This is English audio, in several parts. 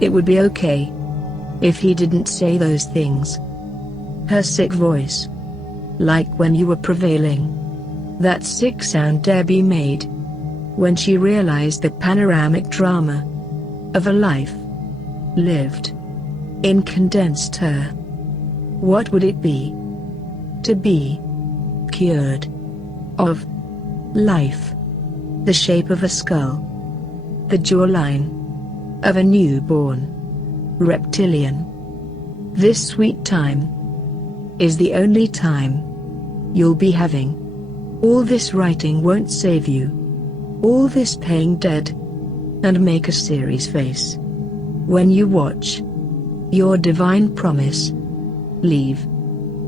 It would be okay if he didn't say those things. Her sick voice. Like when you were prevailing. That sick sound Debbie made when she realized the panoramic drama of a life lived in condensed her. What would it be to be cured of life? The shape of a skull, the jawline of a newborn reptilian. This sweet time is the only time you'll be having. All this writing won't save you. All this playing dead and make a serious face when you watch your divine promise leave.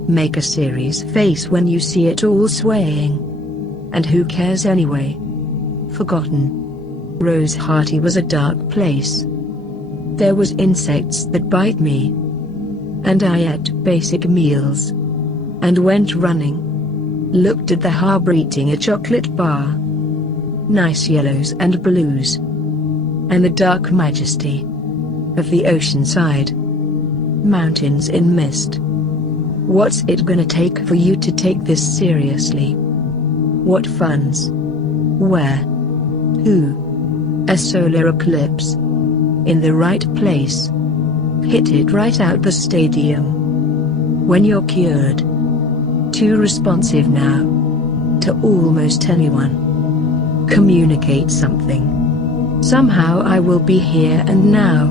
Make a serious face when you see it all swaying. And who cares anyway? Forgotten. Rose Hearty was a dark place. There was insects that bite me. And I ate basic meals. And went running. Looked at the harbor eating a chocolate bar. Nice yellows and blues. And the dark majesty of the ocean side. Mountains in mist. What's it gonna take for you to take this seriously? What funds? Where? Who? A solar eclipse. In the right place. Hit it right out the stadium. When you're cured. Too responsive now. To almost anyone. Communicate something. Somehow I will be here and now.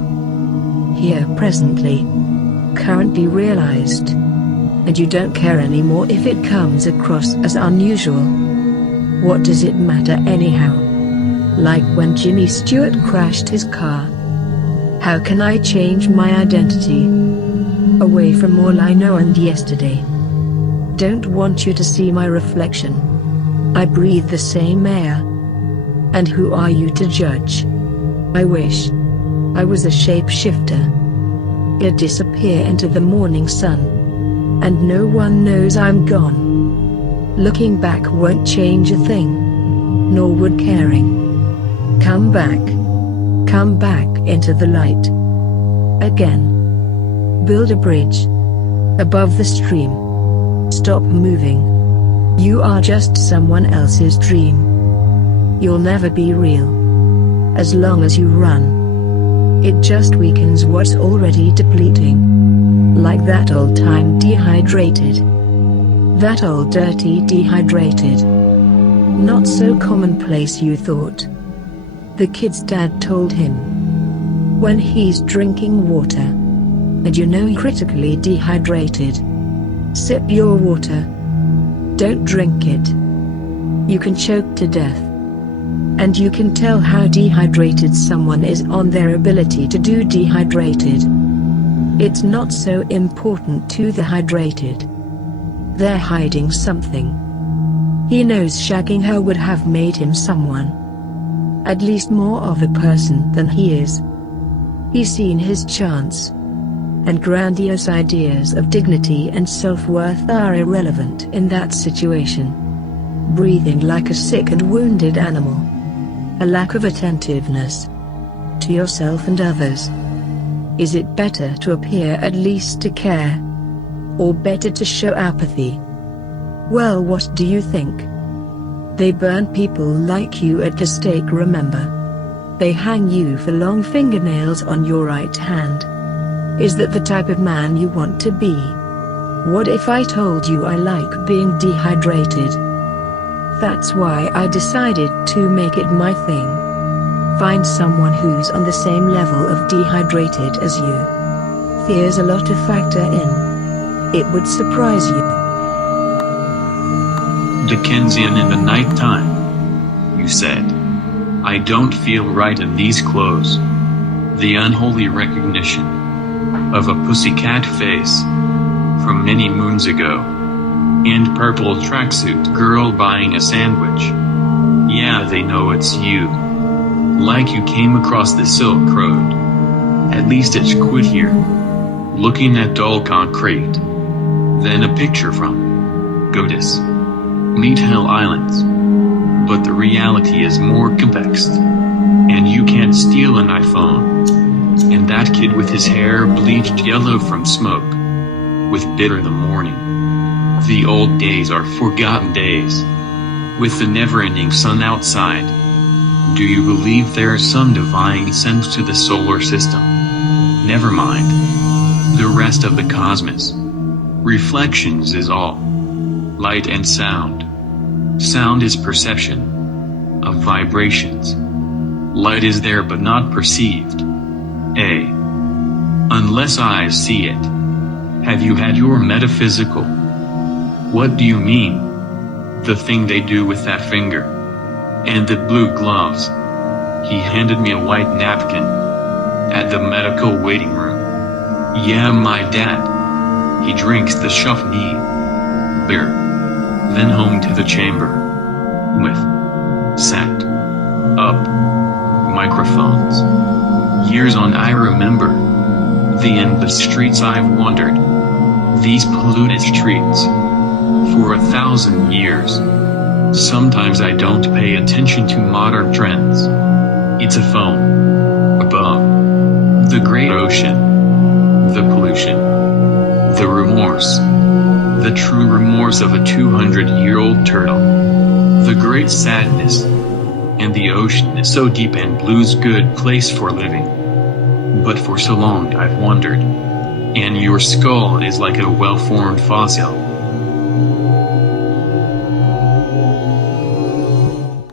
Here presently. Currently realized. And you don't care anymore if it comes across as unusual. What does it matter anyhow? Like when Jimmy Stewart crashed his car. How can I change my identity away from all I know and yesterday? Don't want you to see my reflection. I breathe the same air. And who are you to judge? I wish I was a shapeshifter. I disappear into the morning sun. And no one knows I'm gone. Looking back won't change a thing. Nor would caring. Come back. Come back into the light. Again. Build a bridge above the stream. Stop moving. You are just someone else's dream. You'll never be real. As long as you run. It just weakens what's already depleting. Like that old time dehydrated. That old dirty dehydrated. Not so commonplace you thought. The kid's dad told him. When he's drinking water. And you know critically dehydrated. Sip your water. Don't drink it. You can choke to death. And you can tell how dehydrated someone is on their ability to do dehydrated. It's not so important to the hydrated. They're hiding something. He knows shagging her would have made him someone. At least more of a person than he is. He's seen his chance. And grandiose ideas of dignity and self-worth are irrelevant in that situation. Breathing like a sick and wounded animal. A lack of attentiveness to yourself and others. Is it better to appear at least to care? Or better to show apathy? Well, what do you think? They burn people like you at the stake, remember? They hang you for long fingernails on your right hand. Is that the type of man you want to be? What if I told you I like being dehydrated? That's why I decided to make it my thing. Find someone who's on the same level of dehydrated as you. There's a lot to factor in. It would surprise you. Dickensian in the night time. You said. I don't feel right in these clothes. The unholy recognition of a pussycat face from many moons ago. And purple tracksuit girl buying a sandwich. Yeah, they know it's you. Like you came across the Silk Road. At least it's quit here. Looking at dull concrete. Then a picture from Goddess. Meet Hell Islands. But the reality is more convexed. And you can't steal an iPhone. And that kid with his hair bleached yellow from smoke. With bitter the morning. The old days are forgotten days. With the never-ending sun outside. Do you believe there is some divine sense to the solar system? Never mind. The rest of the cosmos. Reflections is all. Light and sound. Sound is perception of vibrations. Light is there but not perceived. Unless eyes see it. Have you had your metaphysical? What do you mean? The thing they do with that finger. And the blue gloves. He handed me a white napkin. At the medical waiting room. Yeah, my dad. He drinks the Schaffney beer. Then home to the chamber. With set up microphones. Years on I remember. The endless streets I've wandered. These polluted streets. For 1,000 years. Sometimes I don't pay attention to modern trends. It's a phone. Above. The great ocean. The pollution. The remorse. The true remorse of a 200-year-old turtle. The great sadness. And the ocean is so deep and blue's good place for living. But for so long I've wondered. And your skull is like a well-formed fossil.